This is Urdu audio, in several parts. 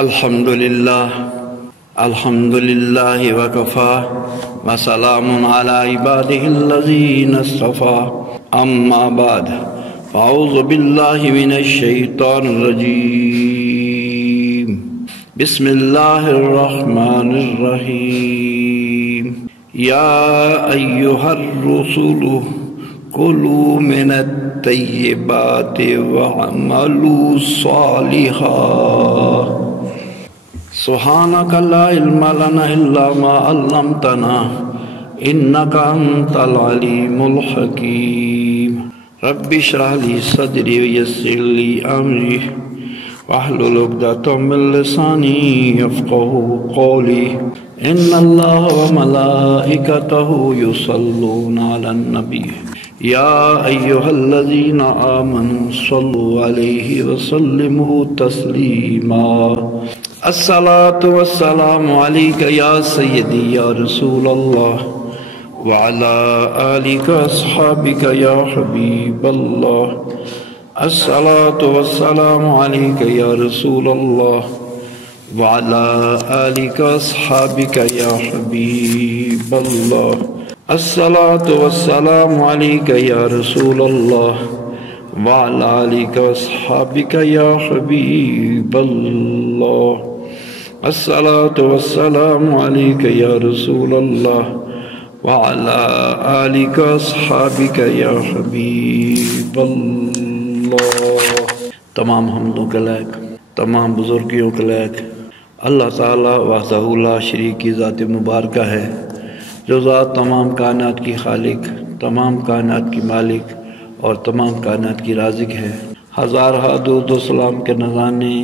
الحمدللہ وکفا وسلام علی عبادہ الذین اصطفا اما بعد اعوذ باللہ من الشیطان الرجیم بسم اللہ الرحمن الرحیم یا ایہا الرسول کلوا من الطیبات وعملوا صالحا سبحانک لا علم لنا الا ما علمتنا انک انت العلیم الحکیم رب اشرح لی صدری ویسر لی امری واحلل عقدۃ من لسانی یفقهوا قولی ان اللہ وملائکتہ یصلون علی النبی یا ایہا الذین آمنوا صلوا علیہ وسلموا تسلیما الصلاة والسلام علیک یا سیدی یا رسول اللہ وعلا آلک اصحابک یا حبیب اللہ الصلاة والسلام علیک یا رسول اللہ وعلا آلک اصحابک یا حبیب اللہ الصلاة والسلام علیک یا رسول اللہ وعلا آلک اصحابک یا حبیب اللہ الصلاة والسلام علیک یا رسول اللہ وعلا آلک اصحابک یا حبیب اللہ۔ تمام حمدوں کے لائق، تمام بزرگیوں کے لائق اللہ تعالیٰ وحدہ لا شریک کی ذات مبارکہ ہے، جو ذات تمام کائنات کی خالق، تمام کائنات کی مالک اور تمام کائنات کی رازق ہے۔ ہزارہ درود و سلام کے نذرانے،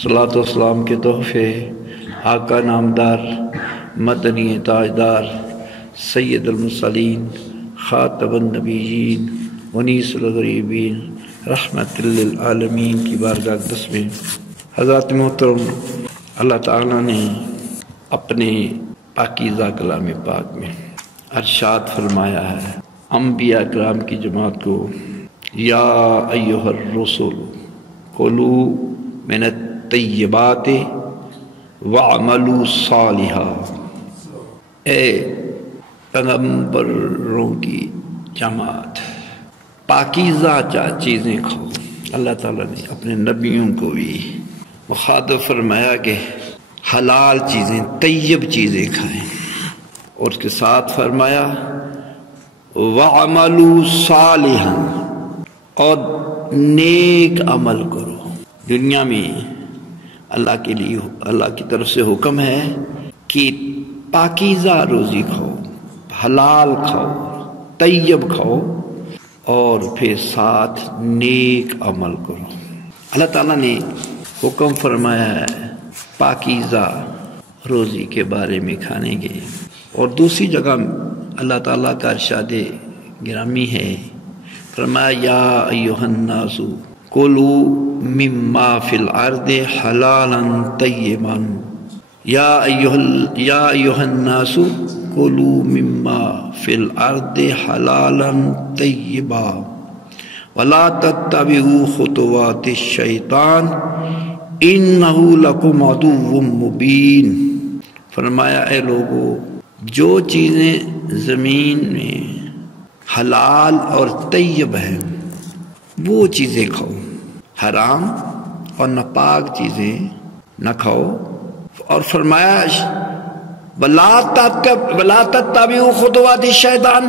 صلاۃ و سلام کے تحفے آقا نامدار، مدنی تاجدار، سید المرسلین، خاتم النبیین، انیس الغریبین، رحمت للعالمین کی بارگاہ اقدس میں حضرات محترم، اللہ تعالیٰ نے اپنے پاکیزہ کلام پاک میں ارشاد فرمایا ہے انبیاء کرام کی جماعت کو، یا ایہا الرسول کلوا من الطیبات وعملوا صالحا، اے پیغمبروں کی جماعت پاکیزہ چیزیں کھاؤ۔ اللہ تعالیٰ نے اپنے نبیوں کو بھی مخاطب فرمایا کہ حلال چیزیں، طیب چیزیں کھائیں، اور اس کے ساتھ فرمایا وَعَمَلُوا صَالِحًا، اور نیک عمل کرو۔ دنیا میں اللہ کے لیے، اللہ کی طرف سے حکم ہے کہ پاکیزہ روزی کھاؤ، حلال کھاؤ، طیب کھاؤ، اور پھر ساتھ نیک عمل کرو۔ اللہ تعالیٰ نے حکم فرمایا ہے پاکیزہ روزی کے بارے میں کھانے کے، اور دوسری جگہ اللہ تعالیٰ کا ارشاد گرامی ہے، فرمایا یا ایہا الناس کلوا مما فی الارض حلالا طیبا، یا ایہا الناس کلوا مما فی الارض حلالا طیبا ولا تتبعوا خطوات الشیطان انہ لکم عدو مبین۔ فرمایا اے لوگو، جو چیزیں زمین میں حلال اور طیب ہیں وہ چیزیں کھاؤ، حرام اور ناپاک چیزیں نہ کھاؤ، اور فرمایا وَلَا تَتَّبِعُوا خُطُوَاتِ الشَّيْطَانِ،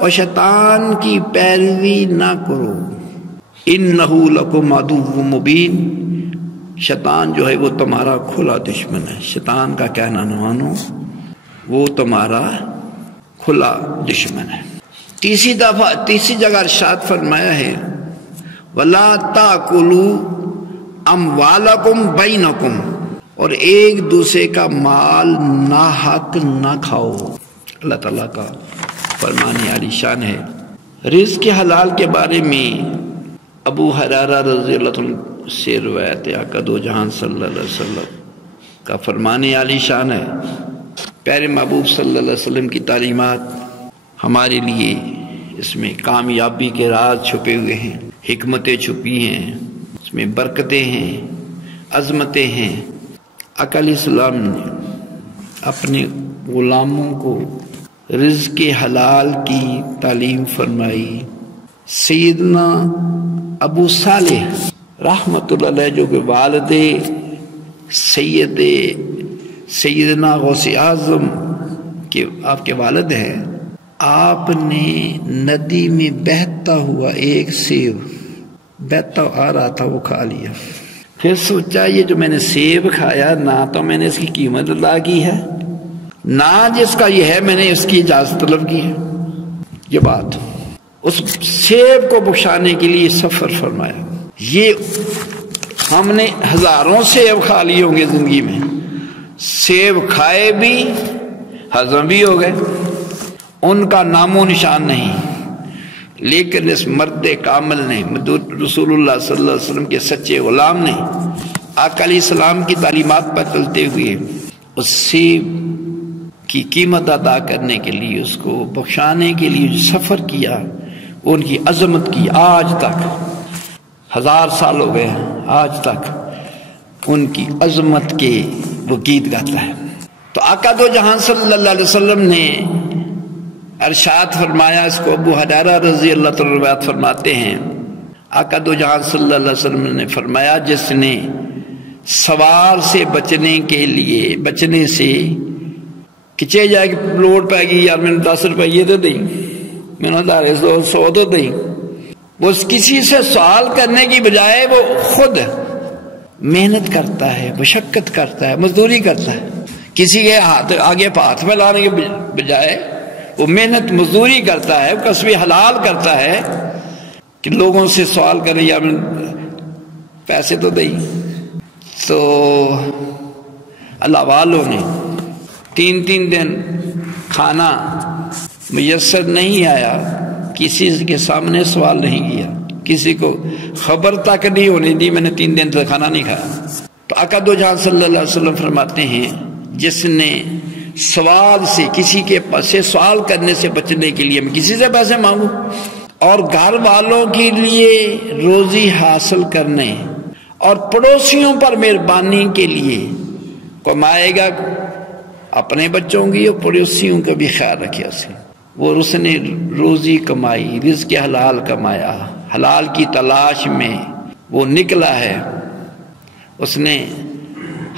اور شیطان کی پیروی نہ کرو، اِنَّهُ لَكُمْ عَدُوٌّ مُّبِينٌ، شیطان جو ہے وہ تمہارا کھلا دشمن ہے۔ شیطان کا کہنا نہ مانو، وہ تمہارا کھلا دشمن ہے۔ تیسری جگہ ارشاد فرمایا ہے وَلَا تَأْكُلُوا أَمْوَالَكُمْ بَيْنَكُمْ، اور ایک دوسرے کا مال ناحق نہ کھاؤ۔ اللہ تعالیٰ کا فرمان عالی شان ہے۔ رزق کے حلال کے بارے میں ابو ہریرہ رضی اللہ عنہ سے روایت ہے، آقا دو جہان صلی اللہ علیہ وسلم کا فرمان عالی شان ہے۔ پیارے محبوب صلی اللہ علیہ وسلم کی تعلیمات ہمارے لیے، اس میں کامیابی کے راز چھپے ہوئے ہیں، حکمتیں چھپی ہیں، اس میں برکتیں ہیں، عظمتیں ہیں، آقا علیہ السلام نے اپنے غلاموں کو رزق حلال کی تعلیم فرمائی۔ سیدنا ابو صالح رحمۃ اللہ علیہ جو کہ والد سیدنا غوث اعظم کے آپ کے والد ہیں، آپ نے ندی میں بہتا ہوا ایک سیب بہتا آ رہا تھا، وہ کھا لیا۔ پھر سوچا یہ جو میں نے سیب کھایا، نہ تو میں نے اس کی قیمت ادا کی ہے، نہ جس کا یہ ہے میں نے اس کی اجازت طلب کی ہے۔ یہ بات اس سیب کو بخشانے کے لیے سفر فرمایا۔ یہ ہم نے ہزاروں سیب کھا لیے ہوں گے زندگی میں، سیب کھائے بھی ہضم بھی ہو گئے، ان کا نام و نشان نہیں، لیکن اس مرد کامل نے، رسول اللہ صلی اللہ علیہ وسلم کے سچے غلام نے آقا علیہ السلام کی تعلیمات پر چلتے ہوئے اس سیب کی قیمت ادا کرنے کے لیے، اس کو بخشانے کے لیے جو سفر کیا، ان کی عظمت کی آج تک 1000 سال ہو گئے، آج تک ان کی عظمت کے وہ گیت گاتا ہے۔ تو آقا دو جہاں صلی اللہ علیہ وسلم نے ارشاد فرمایا، اس کو ابو حریرہ رضی اللہ تعالیٰ روایت فرماتے ہیں، آقا دو جہاں صلی اللہ علیہ وسلم نے فرمایا، جس نے سوار سے بچنے سے کچے جائے کہ لوٹ پائے گی، یار میں نے 10 روپے یہ تو دیں، میں نے 100 تو دیں، وہ کسی سے سوال کرنے کی بجائے وہ خود محنت کرتا ہے، مشقت کرتا ہے، مزدوری کرتا ہے، کسی کے آگے ہاتھ پھیلانے کے بجائے وہ محنت مزدوری کرتا ہے، کسب حلال کرتا ہے کہ لوگوں سے سوال کریں یا پیسے تو دیں۔ تو اللہ والوں نے 3 دن کھانا میسر نہیں آیا، کسی کے سامنے سوال نہیں کیا، کسی کو خبر تک نہیں ہونے دی میں نے 3 دن تک کھانا نہیں کھایا۔ تو آقا دو جہاں صلی اللہ علیہ وسلم فرماتے ہیں، جس نے سوال سے، کسی کے پاس سے سوال کرنے سے بچنے کے لیے میں کسی سے پیسے مانگوں، اور گھر والوں کے لیے روزی حاصل کرنے اور پڑوسیوں پر مہربانی کے لیے کمائے گا، اپنے بچوں کی اور پڑوسیوں کا بھی خیال رکھے اسے، وہ اس نے روزی کمائی، رزق حلال کمایا، حلال کی تلاش میں وہ نکلا ہے، اس نے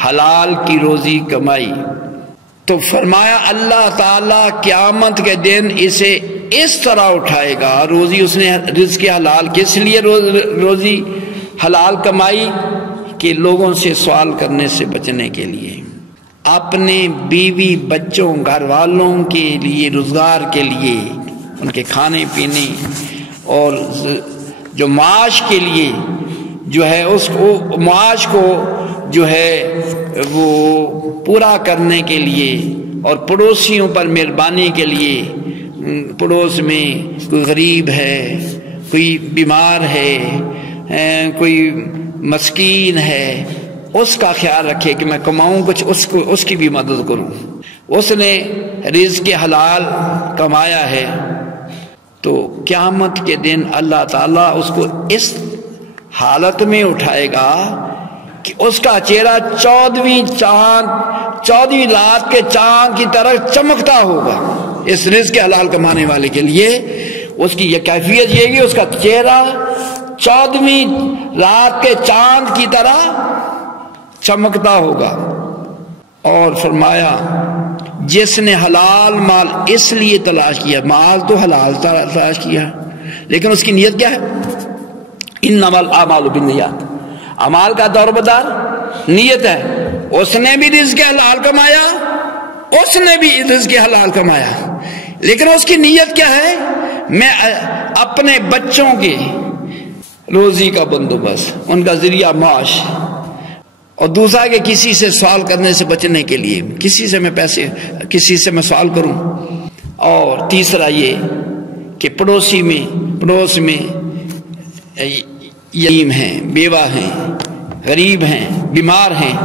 حلال کی روزی کمائی، تو فرمایا اللہ تعالیٰ قیامت کے دن اسے اس طرح اٹھائے گا، روزی اس نے رزق حلال کس لیے روزی حلال کمائی کہ لوگوں سے سوال کرنے سے بچنے کے لیے، اپنے بیوی بچوں گھر والوں کے لیے روزگار کے لیے، ان کے کھانے پینے اور جو معاش کے لیے جو ہے اس کو معاش کو جو ہے وہ پورا کرنے کے لیے، اور پڑوسیوں پر مہربانی کے لیے، پڑوس میں کوئی غریب ہے، کوئی بیمار ہے، کوئی مسکین ہے، اس کا خیال رکھے کہ میں کماؤں کچھ، اس کی بھی مدد کروں۔ اس نے رزق حلال کمایا ہے تو قیامت کے دن اللہ تعالیٰ اس کو اس حالت میں اٹھائے گا کہ اس کا چہرہ 14ویں رات کے چاند کی طرح چمکتا ہوگا۔ اس رزق حلال کمانے والے کے لیے اس کی یہ کیفیت یہ کہ اس کا چہرہ 14ویں رات کے چاند کی طرح چمکتا ہوگا۔ اور فرمایا جس نے حلال مال اس لیے تلاش کیا، مال تو حلال تلاش کیا، لیکن اس کی نیت کیا ہے؟ انما الاعمال بالنیات، اعمال کا دور بدار نیت ہے۔ اس نے بھی رزق حلال کمایا، اس نے بھی رزق حلال کمایا، لیکن اس کی نیت کیا ہے؟ میں اپنے بچوں کی روزی کا بندوبست، ان کا ذریعہ معاش، اور دوسرا کہ کسی سے سوال کرنے سے بچنے کے لیے، کسی سے میں سوال کروں، اور تیسرا یہ کہ پڑوس میں یتیم ہیں، بیوہ ہیں، غریب ہیں، بیمار ہیں،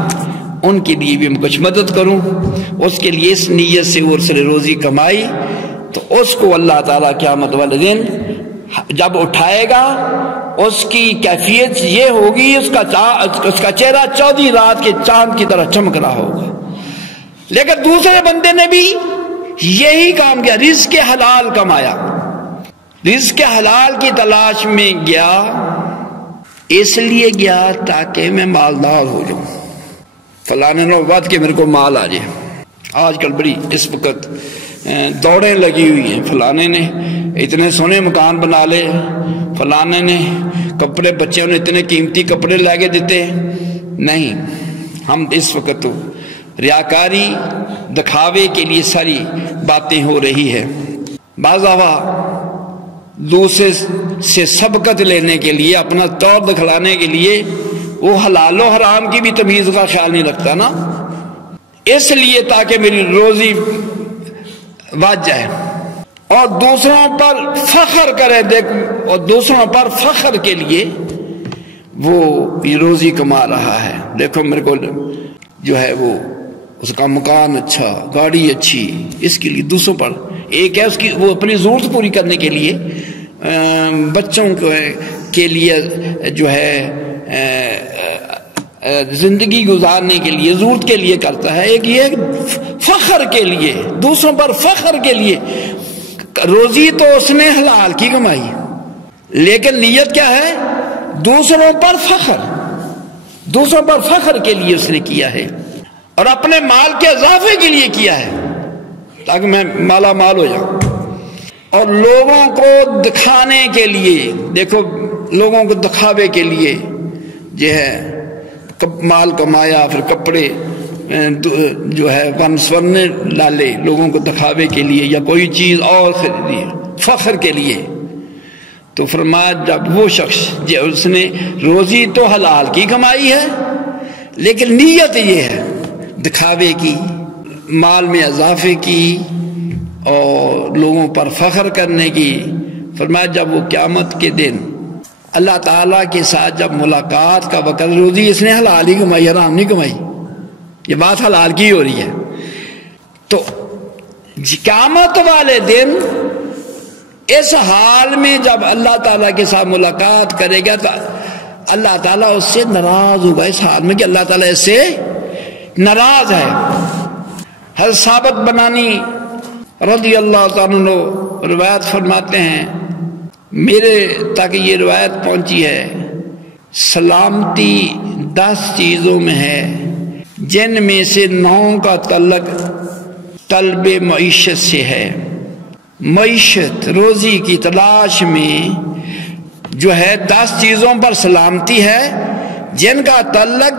ان کے لیے بھی میں کچھ مدد کروں۔ اس کے لیے اس نیت سے وہ روزی کمائی تو اس کو اللہ تعالیٰ قیامت والے دن جب اٹھائے گا اس کی کیفیت یہ ہوگی، اس کا چہرہ 14 رات کے چاند کی طرح چمک رہا ہوگا۔ لیکن دوسرے بندے نے بھی یہی کام کیا، رزق حلال کمایا، رزق حلال کی تلاش میں گیا، اس لیے گیا تاکہ میں مالدار ہو جاؤں، فلانے نے بات کہ میرے کو مال آ جائے۔ آج کل بڑی اس وقت دوڑیں لگی ہوئی ہیں، فلانے نے اتنے سونے مکان بنا لے، فلانے نے کپڑے، بچوں نے اتنے قیمتی کپڑے لے کے دیتے۔ نہیں، ہم اس وقت تو ریاکاری، دکھاوے کے لیے ساری باتیں ہو رہی ہے۔ بعض دفعہ دوسرے سے سبقت لینے کے لیے، اپنا طور دکھلانے کے لیے وہ حلال و حرام کی بھی تمیز کا خیال نہیں رکھتا نا، اس لیے تاکہ میری روزی بچ جائے اور دوسروں پر فخر کرے، اور دوسروں پر فخر کے لیے وہ روزی کما رہا ہے۔ دیکھو میرے کو جو ہے وہ اس کا مکان اچھا، گاڑی اچھی، اس کے لیے دوسروں پر ایک ہے اس کی، وہ اپنی ضرورت پوری کرنے کے لیے، بچوں کے لیے جو ہے زندگی گزارنے کے لیے، ضرورت کے لیے کرتا ہے، ایک یہ فخر کے لیے، دوسروں پر فخر کے لیے۔ روزی تو اس نے حلال کی کمائی، لیکن نیت کیا ہے؟ دوسروں پر فخر، دوسروں پر فخر کے لیے اس نے کیا ہے، اور اپنے مال کے اضافے کے لیے کیا ہے تاکہ میں مالا مال ہو جاؤں، اور لوگوں کو دکھانے کے لیے۔ دیکھو لوگوں کو دکھاوے کے لیے جو ہے مال کمایا، پھر کپڑے جو ہے ون سورنے ڈالے لوگوں کو دکھاوے کے لیے، یا کوئی چیز اور خریدی فخر کے لیے۔ تو فرمایا جب وہ شخص اس نے روزی تو حلال کی کمائی ہے، لیکن نیت یہ ہے دکھاوے کی، مال میں اضافے کی اور لوگوں پر فخر کرنے کی۔ فرمایا جب وہ قیامت کے دن اللہ تعالیٰ کے ساتھ جب ملاقات کا وقت، روزی اس نے حلال ہی کمائی، حرام نہیں کمائی، یہ بات حلال کی ہو رہی ہے۔ تو قیامت والے دن اس حال میں جب اللہ تعالیٰ کے ساتھ ملاقات کرے گا تو اللہ تعالیٰ اس سے ناراض ہوگا، اس حال میں کہ اللہ تعالیٰ اس سے ناراض ہے۔ حضرت ثابت بنانی رضی اللہ تعالیٰ عنہ روایت فرماتے ہیں، میرے تک یہ روایت پہنچی ہے، سلامتی 10 چیزوں میں ہے، جن میں سے 9 کا تعلق طلب معیشت سے ہے۔ معیشت، روزی کی تلاش میں جو ہے 10 چیزوں پر سلامتی ہے، جن کا تعلق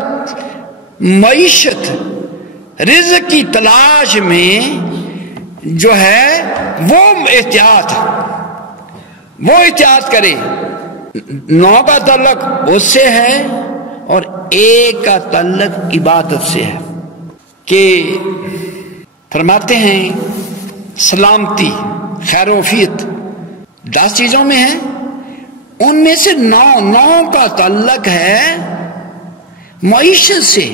معیشت، رزق کی تلاش میں جو ہے وہ احتیاط کرے۔ 9 کا تعلق اس سے ہے اور 1 کا تعلق عبادت سے ہے، کہ فرماتے ہیں سلامتی، خیر و عافیت 10 چیزوں میں ہے، ان میں سے 9 کا تعلق ہے معیشت سے۔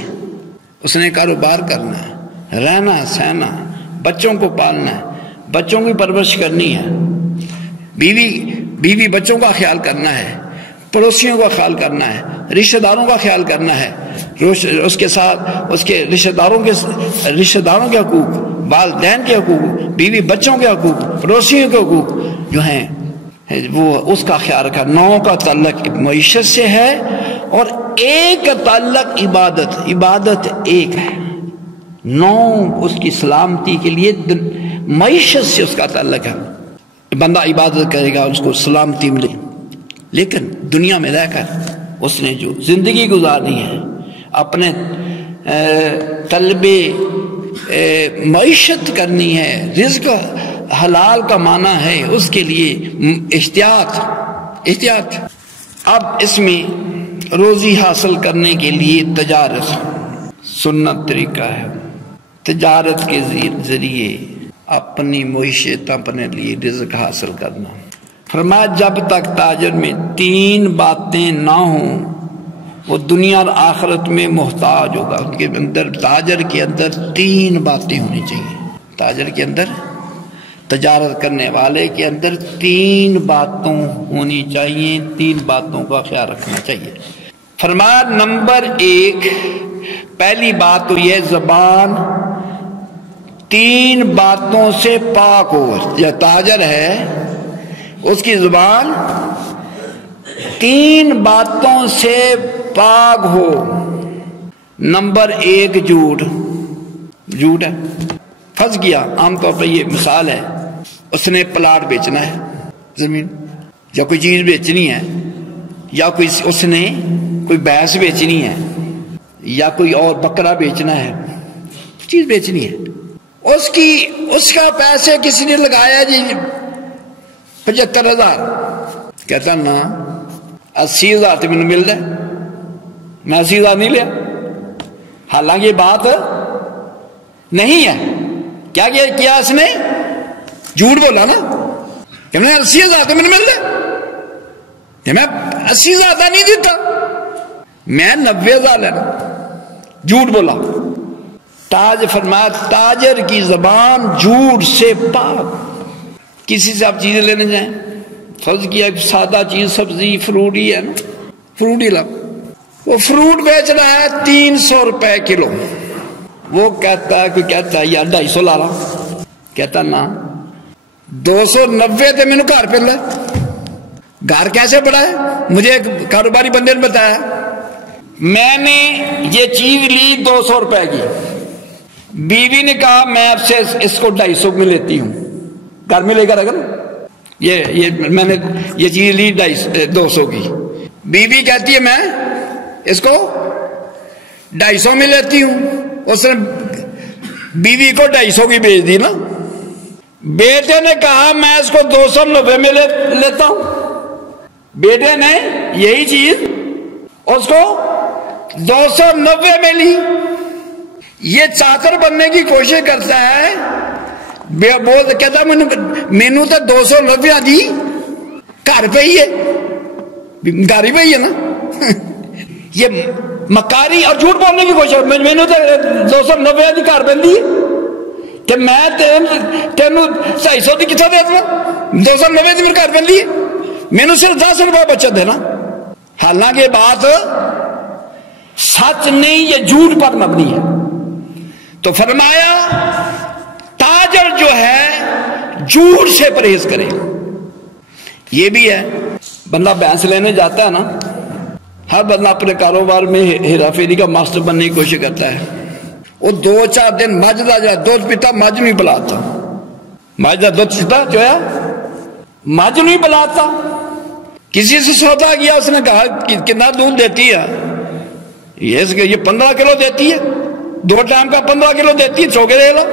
اس نے کاروبار کرنا ہے، رہنا سہنا، بچوں کو پالنا ہے، بچوں کی پرورش کرنی ہے، بیوی بچوں کا خیال کرنا ہے، پڑوسیوں کا خیال کرنا ہے، رشتہ داروں کا خیال کرنا ہے، اس کے ساتھ اس کے رشتہ داروں کے حقوق، والدین کے حقوق، بیوی بچوں کے حقوق، پڑوسیوں کے حقوق جو ہیں وہ اس کا خیال رکھا۔ 9 کا تعلق معیشت سے ہے اور 1 کا تعلق عبادت 1 ہے۔ 9 اس کی سلامتی کے لیے، معیشت سے اس کا تعلق ہے، بندہ عبادت کرے گا اس کو سلامتی ملے۔ لیکن دنیا میں رہ کر اس نے جو زندگی گزارنی ہے، اپنے طلب معیشت کرنی ہے، رزق حلال کا معنی ہے، اس کے لیے احتیاط۔ اب اس میں روزی حاصل کرنے کے لیے تجارت سنت طریقہ ہے، تجارت کے ذریعے اپنی معیشت، اپنے لیے رزق حاصل کرنا۔ فرمایا جب تک تاجر میں 3 باتیں نہ ہوں وہ دنیا اور آخرت میں محتاج ہوگا۔ ان کے اندر، تاجر کے اندر 3 باتیں ہونی چاہیے، تاجر کے اندر تجارت کرنے والے کے اندر 3 باتوں ہونی چاہیے، 3 باتوں کا خیال رکھنا چاہیے۔ فرمایا نمبر 1، پہلی بات تو یہ زبان 3 باتوں سے پاک ہو۔ یہ تاجر ہے، اس کی زبان 3 باتوں سے پاک ہو۔ نمبر 1 جھوٹ ہے۔ فرض کیا، عام طور پر یہ مثال ہے، اس نے پلاٹ بیچنا ہے، زمین یا کوئی چیز بیچنی ہے، یا اس نے کوئی بھینس بیچنی ہے، یا کوئی اور بکرا بیچنا ہے، چیز بیچنی ہے، اس کا پیسے کسی نے لگایا جی 75,000، کہتا نا 80,000 تو مجھے مل جائے، میں 80,000 نہیں لیا، حالانکہ یہ بات نہیں ہے۔ کیا کیا اس نے؟ جھوٹ بولا نا کہ میں 80,000 تو مجھے مل جائے، کہ میں 80,000 نہیں دیتا، میں 90,000 لینا، جھوٹ بولا۔ فرمایا تاجر کی زبان جھوٹ سے پاک۔ کسی سے آپ چیزیں لینے جائیں، فرض کیا سادہ چیز سبزی فروٹ ہی ہے نا، فروٹ ہی لا، وہ فروٹ بیچ رہا ہے 300 روپے کلو، وہ کہتا ہے کوئی کہتا ہے یار 250 لا رہا، کہتا نا 290 تے میں نے گھر پہ لے، گھر کیسے بڑھا ہے؟ مجھے ایک کاروباری بندے نے بتایا، میں نے یہ چیز لی 200 روپے کی، بیوی نے کہا میں اب سے اس کو 250 میں لیتی ہوں، گھر میں لے کر اگر یہ میں نے یہ چیز لی 200 کی، بیوی کہتی ہے میں اس کو 250 میں لیتی ہوں، اس نے بیوی کو 250 کی بیچ دی نا، بیٹے نے کہا میں اس کو 290 میں لیتا ہوں، بیٹے نے یہی چیز اس کو 290 میں لی، یہ چاکر بننے کی کوشش کرتا ہے، کہتا مینو تو 290 دی، گھر پہ ہی ہے، گھر ہی پہ ہی ہے نا، یہ مکاری اور جھوٹ بولنے کی کوشش، مینو تو 290 دی گھر پہ دی کہ میں تینوں 250 دی کتنا دیتا، 290 دی میرے گھر پہ دی، مینو صرف 10 روپے بچت ہے نا، حالانکہ بات سچ نہیں، یہ جھوٹ پر مبنی ہے۔ تو فرمایا تاجر جو ہے جھوٹ سے پرہیز کرے۔ یہ بھی ہے، بندہ بھینس لینے جاتا ہے نا، ہر بندہ اپنے کاروبار میں ہیرا پھیری کا ماسٹر بننے کی کوشش کرتا ہے، وہ 2-4 دن مجھ لا جائے، دودھ پیتا مجھ نہیں پلاتا، مجھ دودھ پیتا جو ہے مجھ نہیں پلاتا، کسی سے سودا کیا، اس نے کہا کتنا دودھ دیتی ہے، یہ 15 کلو دیتی ہے، 2 ٹائم کا 15 کلو دیتی ہے، چوکے دے لو۔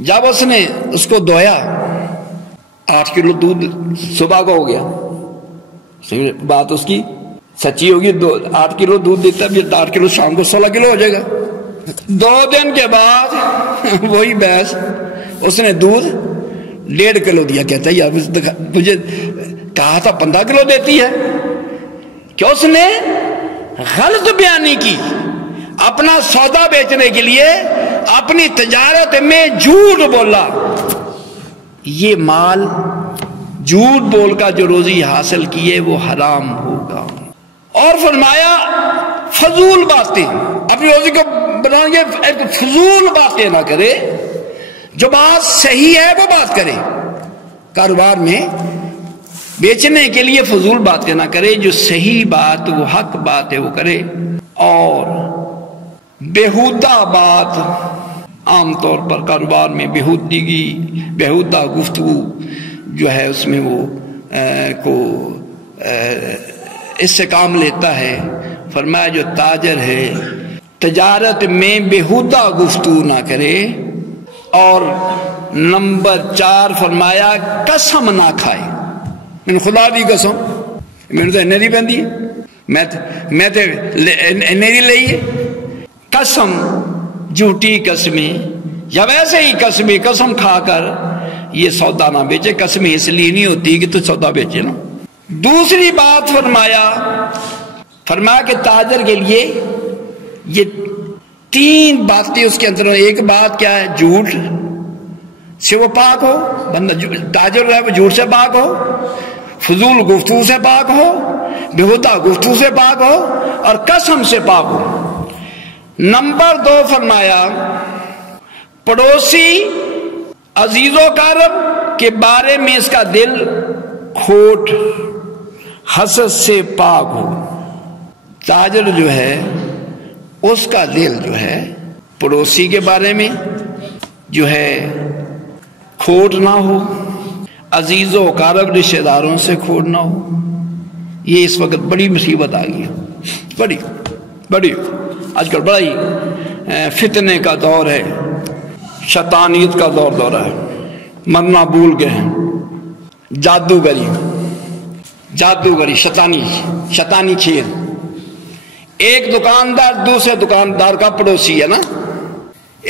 جب اس نے اس کو دویا 8 کلو دودھ صبح کو ہو گیا، بات اس کی سچی ہوگی، 8 کلو دودھ دیتا ہے، 8 کلو شام کو 16 کلو ہو جائے گا۔ 2 دن کے بعد وہی بھینس اس نے دودھ 1.5 کلو دیا، کہتا ہے یار مجھے کہا تھا 15 کلو دیتی ہے، کہ اس نے غلط بیانی کی، اپنا سودا بیچنے کے لیے اپنی تجارت میں جھوٹ بولا، یہ مال جھوٹ بول کا جو روزی حاصل کیے وہ حرام ہوگا۔ اور فرمایا فضول باتیں، اپنی روزی کو بنائیں گے، فضول باتیں نہ کرے، جو بات صحیح ہے وہ بات کرے، کاروبار میں بیچنے کے لیے فضول باتیں نہ کرے، جو صحیح بات وہ حق بات ہے وہ کرے، اور بیہودہ بات، عام طور پر کاروبار میں بیہودہ گفتگو جو ہے اس میں وہ اس سے کام لیتا ہے۔ فرمایا جو تاجر ہے تجارت میں بیہودہ گفتگو نہ کرے، اور نمبر 4 فرمایا قسم نہ کھائے، میں خدا دی قسم میں تو نہیں بندی میں تو نہیں لئی، قسم جھوٹی قسمیں یا ویسے ہی قسم کھا کر یہ سودا نہ بیچے، قسمیں اس لیے نہیں ہوتی کہ تو سودا بیچے نا۔ دوسری بات فرمایا کہ تاجر کے لیے یہ 3 باتیں اس کے اندر، ایک بات کیا ہے؟ جھوٹ سے وہ پاک ہو، بندہ تاجر ہے وہ جھوٹ سے پاک ہو، فضول گفتگو سے پاک ہو، بےہودہ گفتگو سے پاک ہو، اور قسم سے پاک ہو۔ نمبر 2 فرمایا پڑوسی عزیز و اقارب کے بارے میں اس کا دل کھوٹ حسد سے پاک ہو۔ تاجر جو ہے اس کا دل جو ہے پڑوسی کے بارے میں جو ہے کھوٹ نہ ہو، عزیز و اقارب رشتہ داروں سے کھوٹ نہ ہو۔ یہ اس وقت بڑی مصیبت آ گئی ہے، بڑی آج کل بڑا ہی فتنے کا دور ہے، شیطانیت کا دور ہے، مرنا بھول گئے ہیں، جادوگری شیطانی کھیل۔ ایک دکاندار دوسرے دکاندار کا پڑوسی ہے نا،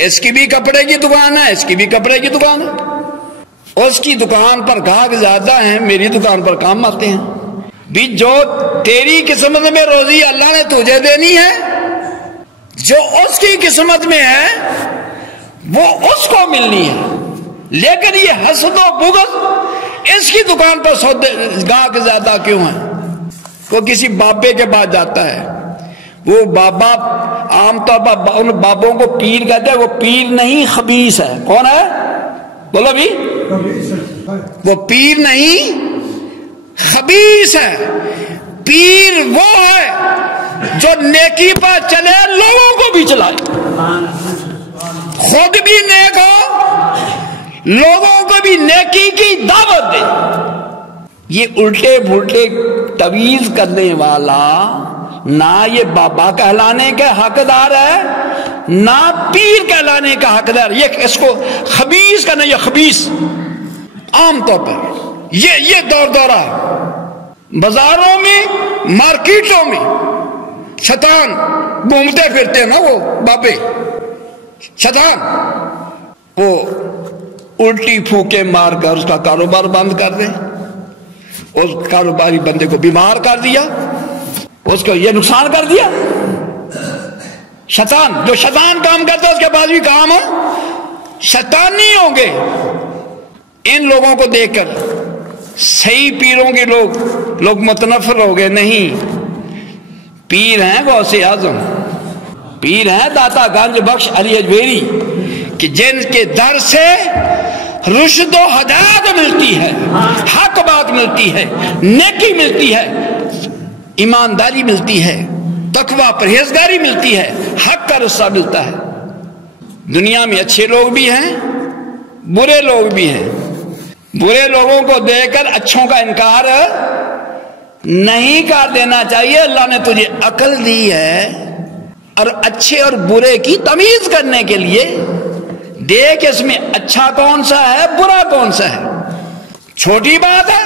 اس کی بھی کپڑے کی دکان ہے، اس کی بھی کپڑے کی دکان ہے، اس کی دکان پر گاہک زیادہ ہیں، میری دکان پر کام آتے ہیں بھی۔ جو تیری قسمت میں روزی اللہ نے تجھے دینی ہے، جو اس کی قسمت میں ہے وہ اس کو ملنی ہے، لیکن یہ حسد و بغض اس کی دکان پر گاہک زیادہ کیوں ہے؟ وہ کسی بابے کے پاس جاتا ہے، وہ بابا عام طور پر ان بابوں کو پیر کہتے ہیں، وہ پیر نہیں خبیث ہے۔ کون ہے؟ بولو بھی، وہ پیر نہیں خبیث ہے۔ پیر وہ ہے جو نیکی پر چلے، لوگوں کو بھی چلائے، خود بھی نیک ہو، لوگوں کو بھی نیکی کی دعوت دے۔ یہ الٹے پھلٹے تویز کرنے والا نہ یہ بابا کہلانے کے حقدار ہے، نہ پیر کہلانے کا حقدار۔ یہ اس کو خبیث کا نہیں، یہ خبیث عام طور پر یہ دورہ بازاروں میں، مارکیٹوں میں شیطان گھومتے پھرتے ہیں نا، وہ بابے شیطان، وہ الٹی پھوکے مار کر اس کا کاروبار بند کر دے، اس کاروباری بندے کو بیمار کر دیا، اس کو یہ نقصان کر دیا۔ شیطان جو شیطان کام کرتا ہے اس کے بعد بھی کام ہو شیطانی ہوں گے۔ ان لوگوں کو دیکھ کر صحیح پیروں کے لوگ متنفر ہو گئے۔ نہیں، پیر ہیں غوث اعظم، پیر ہیں داتا گنج بخش علی اجمیری، کہ جن کے در سے رشد و ہدایت ملتی ہے، حق بات ملتی ہے، نیکی ملتی ہے، ایمانداری ملتی ہے، تقوی پرہیزگاری ملتی ہے، حق کا رستہ ملتا ہے۔ دنیا میں اچھے لوگ بھی ہیں، برے لوگ بھی ہیں۔ برے لوگوں کو دیکھ کر اچھوں کا انکار نہیں کر دینا چاہیے۔ اللہ نے تجھے عقل دی ہے، اور اچھے اور برے کی تمیز کرنے کے لیے دیکھ اس میں اچھا کون سا ہے، برا کون سا ہے۔ چھوٹی بات ہے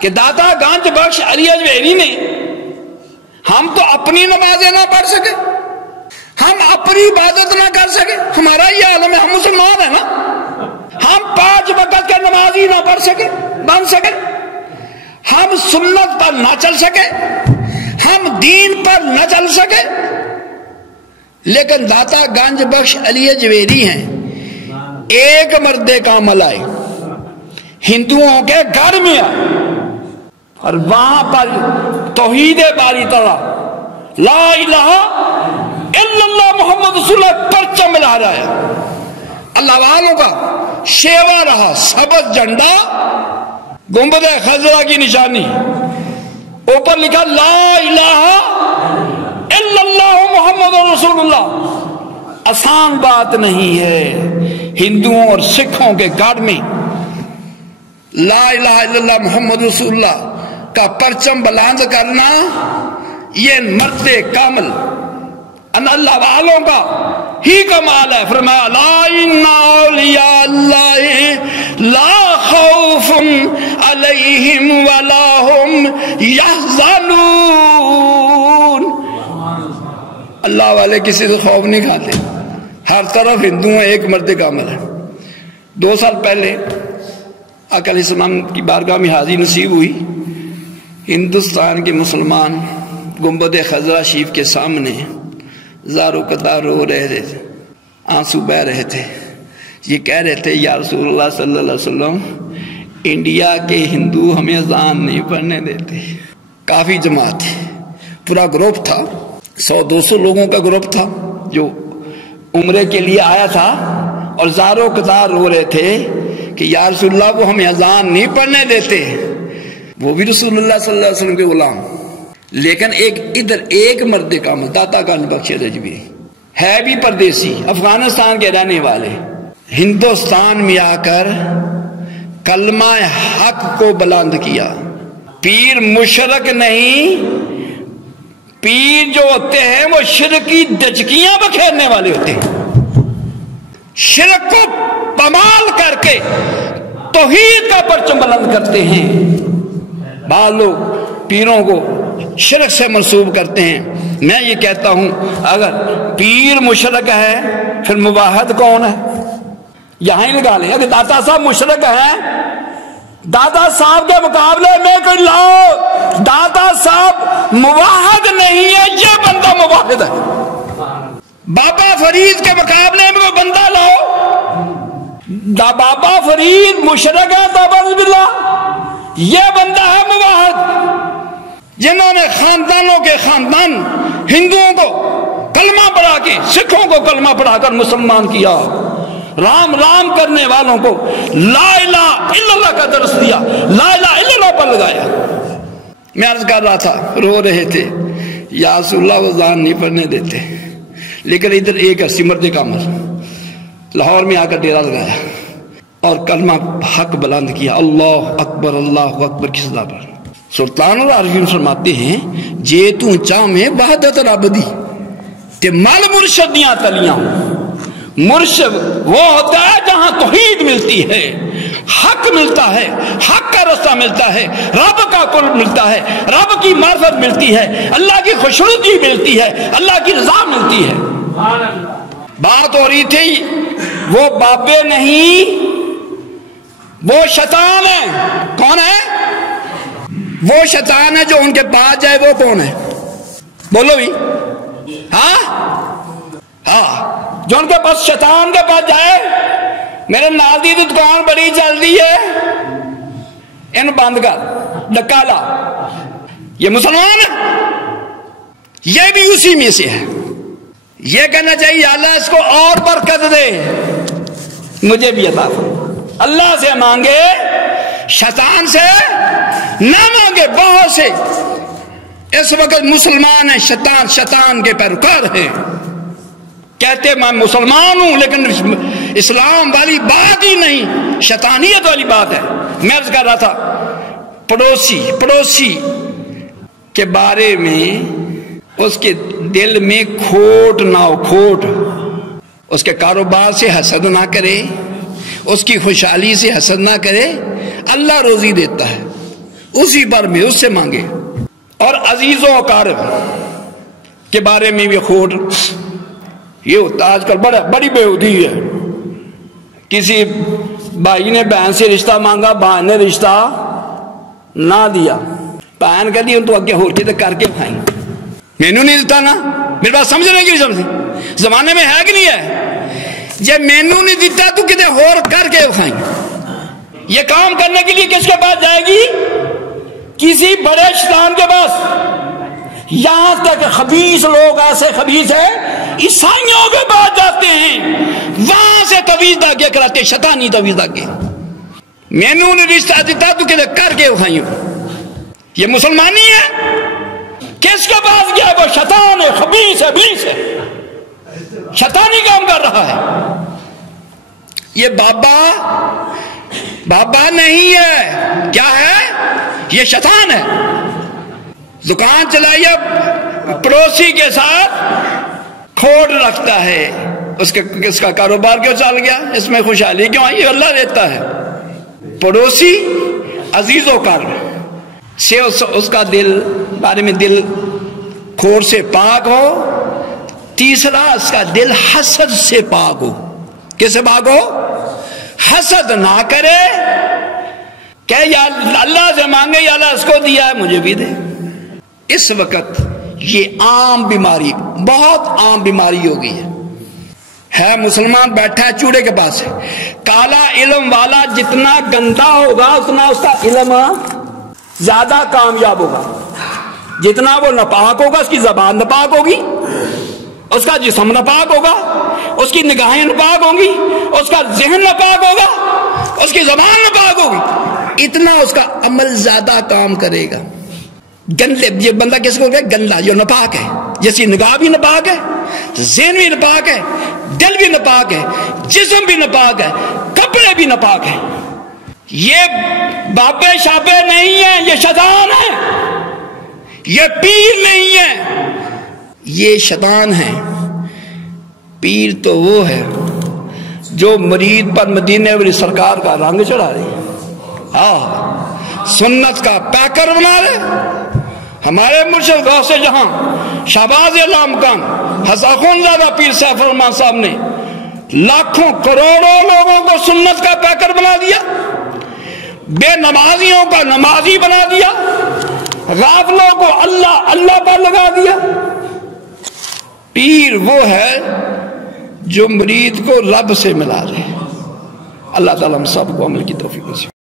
کہ داتا گنج بخش علی اجمیری نے، ہم تو اپنی نمازیں نہ پڑھ سکے، ہم اپنی عبادت نہ کر سکے، ہمارا یہ عالم ہے، ہم مسلمان ہیں نا، ہم 5 وقت کے نماز ہی نہ پڑھ سکے، بن سکے، ہم سنت پر نہ چل سکے، ہم دین پر نہ چل سکے، لیکن داتا گنج بخش علی اجمیری ہیں، ایک مرد کامل آئے، ہندوؤں کے گھر میں آئے، اور وہاں پر توحید باری تعالیٰ لا الہ الا اللہ محمد رسول اللہ پرچم لہرا ہے، اللہ والوں کا شیوا رہا، سبز جھنڈا، گنبد خضرا کی نشانی، اوپر لکھا لا الہ الا اللہ محمد رسول اللہ۔ آسان بات نہیں ہے ہندوؤں اور سکھوں کے گھر میں لا الہ الا اللہ محمد رسول اللہ کا پرچم بلند کرنا۔ یہ مرد کامل اللہ والوں کا ہی کمال ہے۔ فرمایا لا ان اولیاء اللہ لا خوف علیہم ولا هم یحزنون۔ اللہ والے کسی سے خوف نہیں کھاتے، ہر طرف ہندو ہیں، ایک مرد کامل ہے۔ 2 سال پہلے آقا علیہ السلام کی بارگاہ میں حاضری نصیب ہوئی، ہندوستان کے مسلمان گنبد خضرا شریف کے سامنے زارو قطار رو رہے تھے، آنسو بہ رہے تھے، یہ کہہ رہے تھے یا رسول اللہ صلی اللہ علیہ وسلم انڈیا کے ہندو ہمیں اذان نہیں پڑھنے دیتے. کافی جماعت تھی, پورا گروپ تھا, 100-200 لوگوں کا گروپ تھا جو عمرے کے لیے آیا تھا, اور زاروں قطار رو رہے تھے کہ یا رسول اللہ وہ ہمیں اذان نہیں پڑھنے دیتے. وہ بھی رسول اللہ صلی اللہ علیہ وسلم کے غلام, لیکن ادھر ایک مرد کا داتا کا بخش رجوی ہے بھی پردیسی, افغانستان کے رہنے والے, ہندوستان میں آ کر کلمہ حق کو بلند کیا. پیر مشرک نہیں, پیر جو ہوتے ہیں وہ شرک کی دچکیاں بکھیرنے والے ہوتے ہیں, شرک کو پامال کر کے توحید کا پرچم بلند کرتے ہیں. بعض لوگ پیروں کو شرک سے منسوب کرتے ہیں. میں یہ کہتا ہوں اگر پیر مشرک ہے پھر موحد کون ہے؟ یہاں ہی لگا لیں. اگر داتا صاحب مشرک ہیں, داتا صاحب کے مقابلے میں کوئی لاؤ, داتا صاحب موحد نہیں ہے, یہ بندہ موحد ہے. بابا فرید کے مقابلے میں وہ بندہ لاؤ, بابا فرید مشرک ہے توبہ باللہ, یہ بندہ ہے موحد. جنہوں نے خاندانوں کے خاندان ہندوؤں کو کلمہ پڑھا کے, سکھوں کو کلمہ پڑھا کر مسلمان کیا, رام رام کرنے والوں کو لا الہ الا اللہ کا درس دیا, لا الہ الا اللہ پر لگایا. میں عرض کر رہا تھا, رو رہے تھے یا رسول اللہ وہ اذان نہیں پڑھنے دیتے, لیکن ادھر ایک ہستی مرد کامل لاہور میں آ کر ڈیرا لگایا اور کلمہ حق بلند کیا, اللہ اکبر کی صدا پر. سلطان اور عارفین فرماتے ہیں جے تو چاہے وحدت رب دی تے مل مرشد دیاں تلیاں. مرشد وہ ہوتا ہے جہاں توحید ملتی ہے, حق ملتا ہے, حق کا رستہ ملتا ہے, رب کا قرب ملتا ہے, رب کی معرفت ملتی ہے, اللہ کی خوشنودی ملتی ہے, اللہ کی رضا ملتی ہے. بات ہو رہی تھی وہ بابے نہیں, وہ شیطان ہے. کون ہے وہ شیطان ہے جو ان کے پاس جائے, وہ کون ہے بولو بھی؟ ہاں جو ان کے پاس شیطان کے پاس جائے, میرے نادی تو دکان بڑی چل رہی ہے, ان بند کر, ڈکا لا. یہ مسلمان ہے, یہ بھی اسی میں سے ہے. یہ کہنا چاہیے اللہ اس کو اور برکت دے, مجھے بھی عطا فرما. اللہ سے مانگے, شیطان سے نہ مانگے. بہت سے اس وقت مسلمان ہیں, شیطان کے پیروکار ہیں, کہتے میں مسلمان ہوں لیکن اسلام والی بات ہی نہیں, شیطانیت والی بات ہے. میں عرض کر رہا تھا پڑوسی کے بارے میں, اس کے دل میں کھوٹ نہ ہو, کھوٹ, اس کے کاروبار سے حسد نہ کرے, اس کی خوشحالی سے حسد نہ کرے. اللہ روزی دیتا ہے, اسی پر میں اس سے مانگے. اور عزیز و اقارب کے بارے میں بھی کھوٹ, یہ ہوتا آج کل بڑی بےہودی ہے. کسی بھائی نے بہن سے رشتہ مانگا, بہن نے رشتہ نہ دیا, بہن کہتی ہوں تو اگے ہو کے کر کے کھائیں, مینو نہیں دیتا نا. میری بات سمجھنے کی سمجھ زمانے میں ہے کہ نہیں ہے؟ جب مینو نہیں دیتا تو کتے اور کر کے کھائیں. یہ کام کرنے کے لیے کس کے پاس جائے گی؟ کسی بڑے شیطان کے پاس. یہاں تک خبیث لوگ ایسے خبیث ہیں, عیسائیوں کے پاس جاتے ہیں, وہاں سے تویز داغے کراتے, شیطانی تویز داغے. مینو نے رشتہ دیتا تو کتے کر کے کھائیں. یہ مسلمانی ہے. کس کے پاس گیا؟ وہ شیطان ہے, خبیث ہے, ابلیس ہے, شیطانی کام کر رہا ہے. یہ بابا نہیں ہے, کیا ہے؟ یہ شیطان ہے. دکان چلائیے, پڑوسی کے ساتھ کھوٹ رکھتا ہے, اس کا کاروبار کیوں چل گیا, اس میں خوشحالی کیوں آئی؟ اللہ دیتا ہے. پڑوسی عزیز و کر سے اس کا دل بارے میں دل کھوٹ سے پاک ہو. تیسرا اس کا دل حسد سے پاک ہو. کس سے پاک ہو؟ حسد نہ کرے, کہ یا اللہ سے مانگے یا اللہ اس کو دیا ہے مجھے بھی دے. اس وقت یہ عام بیماری, بہت عام بیماری ہو گئی ہے مسلمان بیٹھا ہے چوڑے کے پاس ہے. کالا علم والا جتنا گندا ہوگا اتنا اس کا علم زیادہ کامیاب ہوگا. جتنا وہ ناپاک ہوگا اس کی زبان ناپاک ہوگی, اس کا جسم ناپاک ہوگا, اس کی نگاہیں ناپاک ہوں گی, اس کا ذہن ناپاک ہوگا, اس کی زبان ناپاک ہوگی, اتنا اس کا عمل زیادہ کام کرے گا. گندے یہ بندہ کس کو کہے؟ گندا, جو ناپاک ہے, جس کی نگاہ بھی ناپاک ہے, ذہن بھی ناپاک ہے, دل بھی ناپاک ہے, جسم بھی ناپاک ہے, کپڑے بھی ناپاک ہیں. یہ بابے شابے نہیں ہیں, یہ شیطان ہے. یہ پیر نہیں ہے, یہ شیطان ہے. پیر تو وہ ہے جو مرید پر مدینے والی سرکار کا رنگ چڑھا رہی ہے, سنت کا پیکر بنا رہے. ہمارے مرشد غوث جہاں شہباز علامکان حساخونزادہ پیر سیف الرحمن صاحب نے لاکھوں کروڑوں لوگوں کو سنت کا پیکر بنا دیا, بے نمازیوں کا نمازی بنا دیا, غافلوں کو اللہ اللہ پر لگا دیا. پیر وہ ہے جو مرید کو رب سے ملا دے. اللہ تعالیٰ ہم سب کو عمل کی توفیق دے.